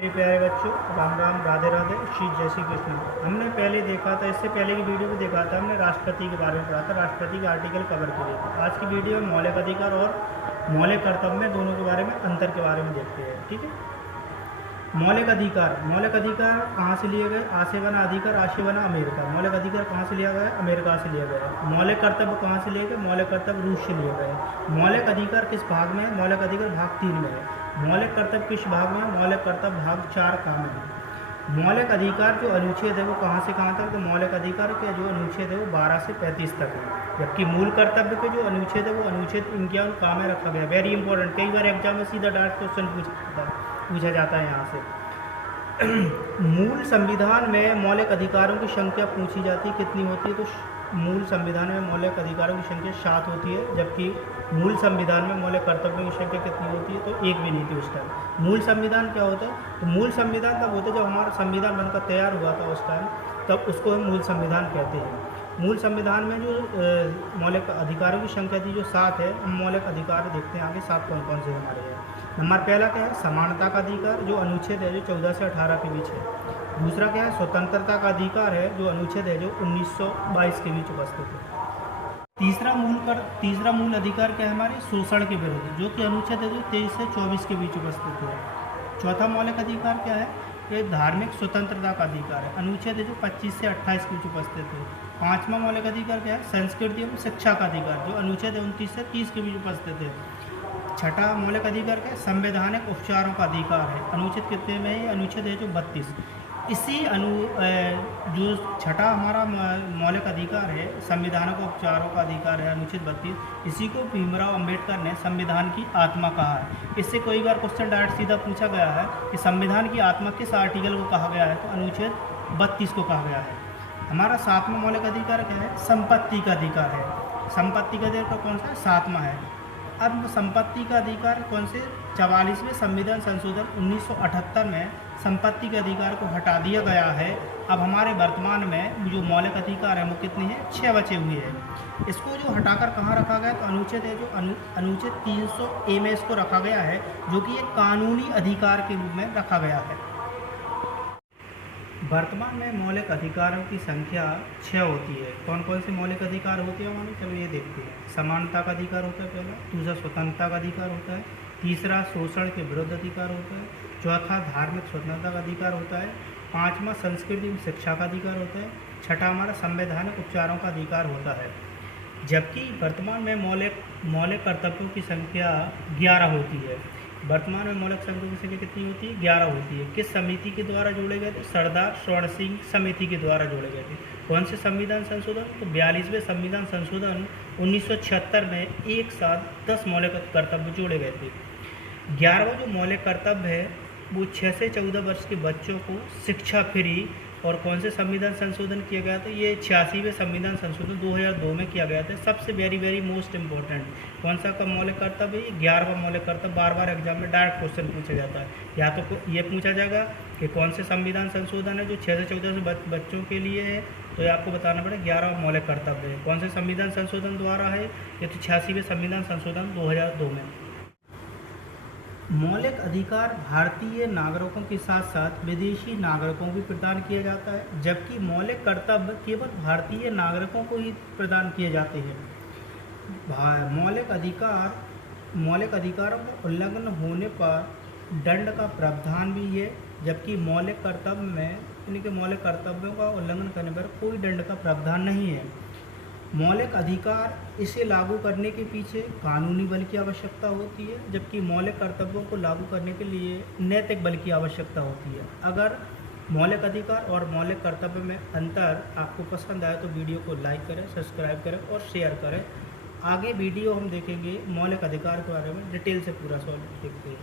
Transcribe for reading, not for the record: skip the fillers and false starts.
मेरे प्यारे बच्चों, राम राम, राधे राधे, श्री जय श्री कृष्ण। हमने पहले देखा था, इससे पहले की वीडियो में देखा था हमने राष्ट्रपति के बारे में पढ़ा था। राष्ट्रपति के आर्टिकल कवर किए थे। आज की वीडियो में मौलिक अधिकार और मौलिक कर्तव्य में दोनों के बारे में अंतर के बारे में देखते हैं। ठीक है। मौलिक अधिकार कहाँ से लिए गए? आ से बना अधिकार, आ से बना अमेरिका। मौलिक अधिकार कहाँ से लिया गया? अमेरिका से लिया गया। मौलिक कर्तव्य कहाँ से लिए गए? मौलिक कर्तव्य रूस से लिए गए। मौलिक अधिकार किस भाग में है? मौलिक अधिकार भाग 3 में है। मौलिक कर्तव्य किस भाग में है? मौलिक कर्तव्य भाग 4 का में है। मौलिक अधिकार जो अनुच्छेद है वो कहाँ से कहाँ तक? तो मौलिक अधिकार के जो अनुच्छेद है वो 12 से 35 तक है। जबकि मूल कर्तव्य के जो अनुच्छेद है वो अनुच्छेद 51 का में रखा गया। वेरी इंपॉर्टेंट, कई बार एग्जाम में सीधा डायरेक्ट क्वेश्चन पूछा जाता है यहाँ से। मूल संविधान में मौलिक अधिकारों की संख्या पूछी जाती है, कितनी होती है? तो मूल संविधान में मौलिक अधिकारों की संख्या 7 होती है। जबकि मूल संविधान में मौलिक कर्तव्यों की संख्या कितनी होती है? तो 1 भी नहीं थी उस टाइम। मूल संविधान क्या होता है? तो मूल संविधान तब होता है जब हमारा संविधान बनकर तैयार हुआ था उस टाइम, तब उसको हम मूल संविधान कहते हैं। मूल संविधान में जो मौलिक अधिकारों की संख्या थी जो 7 है। हम मौलिक अधिकार देखते हैं आगे 7 कौन कौन से हमारे हैं। नंबर पहला क्या है? समानता का अधिकार, जो अनुच्छेद है जो 14 से 18 के बीच है। दूसरा क्या है? स्वतंत्रता का अधिकार है, जो अनुच्छेद है जो 1922 के बीच उपस्थित है। तीसरा मूल अधिकार क्या है हमारे? शोषण के विरुद्ध, जो कि अनुच्छेद है जो 23 से 24 के बीच उपस्थित है। चौथा मौलिक अधिकार क्या है? ये धार्मिक स्वतंत्रता का अधिकार है, अनुच्छेद है जो 25 से 28 के बीच उपस्थित है। पांचवा मौलिक अधिकार क्या है? संस्कृति एवं शिक्षा का अधिकार, जो अनुच्छेद 29 से 30 के बीच उपस्थित है। छठा मौलिक अधिकार क्या है? संवैधानिक उपचारों का अधिकार है, अनुच्छेद कितने में है? अनुच्छेद है जो 32। इसी जो छठा हमारा मौलिक अधिकार है, संविधानिक उपचारों का अधिकार है, अनुच्छेद 32। इसी को भीमराव अंबेडकर ने संविधान की आत्मा कहा है। इससे कई बार क्वेश्चन डायरेक्ट सीधा पूछा गया है कि संविधान की आत्मा किस आर्टिकल को कहा गया है? तो अनुच्छेद 32 को कहा गया है। हमारा 7वां मौलिक अधिकार क्या है? संपत्ति का अधिकार है। संपत्ति का अधिकार कौन सा? 7वां है। अब संपत्ति का अधिकार कौन से? 44वें संविधान संशोधन 1978 में संपत्ति के अधिकार को हटा दिया गया है। अब हमारे वर्तमान में जो मौलिक अधिकार है वो कितने हैं? 6 बचे हुए हैं। इसको जो हटाकर कहाँ रखा गया? तो अनुच्छेद है जो अनुच्छेद 300A में इसको रखा गया है, जो कि एक कानूनी अधिकार के रूप में रखा गया है। वर्तमान में मौलिक अधिकारों की संख्या 6 होती है। कौन कौन से मौलिक अधिकार होते हैं हमारे? चलो ये देखते हैं। समानता का अधिकार होता है पहला। दूसरा स्वतंत्रता का अधिकार होता है। तीसरा शोषण के विरुद्ध अधिकार होता है। चौथा धार्मिक स्वतंत्रता का अधिकार होता है। पांचवा संस्कृति एवं शिक्षा का अधिकार होता है। छठा हमारा संवैधानिक उपचारों का अधिकार होता है। जबकि वर्तमान में मौलिक कर्तव्यों की संख्या 11 होती है। वर्तमान में मौलिक कर्तव्यों की संख्या कितनी होती है? 11 होती है। किस समिति के द्वारा जोड़े गए थे? सरदार स्वर्ण सिंह समिति के द्वारा जोड़े गए थे। कौन से संविधान संशोधन? तो 42वें संविधान संशोधन 1976 में एक साथ 10 मौलिक कर्तव्य जोड़े गए थे। 11वां जो मौलिक कर्तव्य है वो 6 से 14 वर्ष के बच्चों को शिक्षा फ्री। और कौन से संविधान संशोधन किया गया था? ये 86वें संविधान संशोधन 2002 में किया गया था। सबसे वेरी मोस्ट इम्पोर्टेंट कौन सा का मौलिक कर्तव्य है? 11वां मौलिक कर्तव्य। बार एग्जाम में डायरेक्ट क्वेश्चन पूछा जाता है। या तो ये पूछा जाएगा कि कौन से संविधान संशोधन है जो 6 से 14 से बच्चों के लिए है, तो ये आपको बताना पड़ेगा 11वां मौलिक कर्तव्य है। कौन से संविधान संशोधन द्वारा है? ये तो 86वें संविधान संशोधन 2002 में। मौलिक अधिकार भारतीय नागरिकों के साथ साथ विदेशी नागरिकों को भी प्रदान किया जाता है, जबकि मौलिक कर्तव्य केवल भारतीय नागरिकों को ही प्रदान किए जाते हैं। मौलिक अधिकारों का उल्लंघन होने पर दंड का प्रावधान भी है, जबकि मौलिक कर्तव्य में इनके मौलिक कर्तव्यों का उल्लंघन करने पर कोई दंड का प्रावधान नहीं है। मौलिक अधिकार इसे लागू करने के पीछे कानूनी बल की आवश्यकता होती है, जबकि मौलिक कर्तव्यों को लागू करने के लिए नैतिक बल की आवश्यकता होती है। अगर मौलिक अधिकार और मौलिक कर्तव्य में अंतर आपको पसंद आए तो वीडियो को लाइक करें, सब्सक्राइब करें और शेयर करें। आगे वीडियो हम देखेंगे मौलिक अधिकार के बारे में डिटेल से पूरा सॉल्व देखते हैं।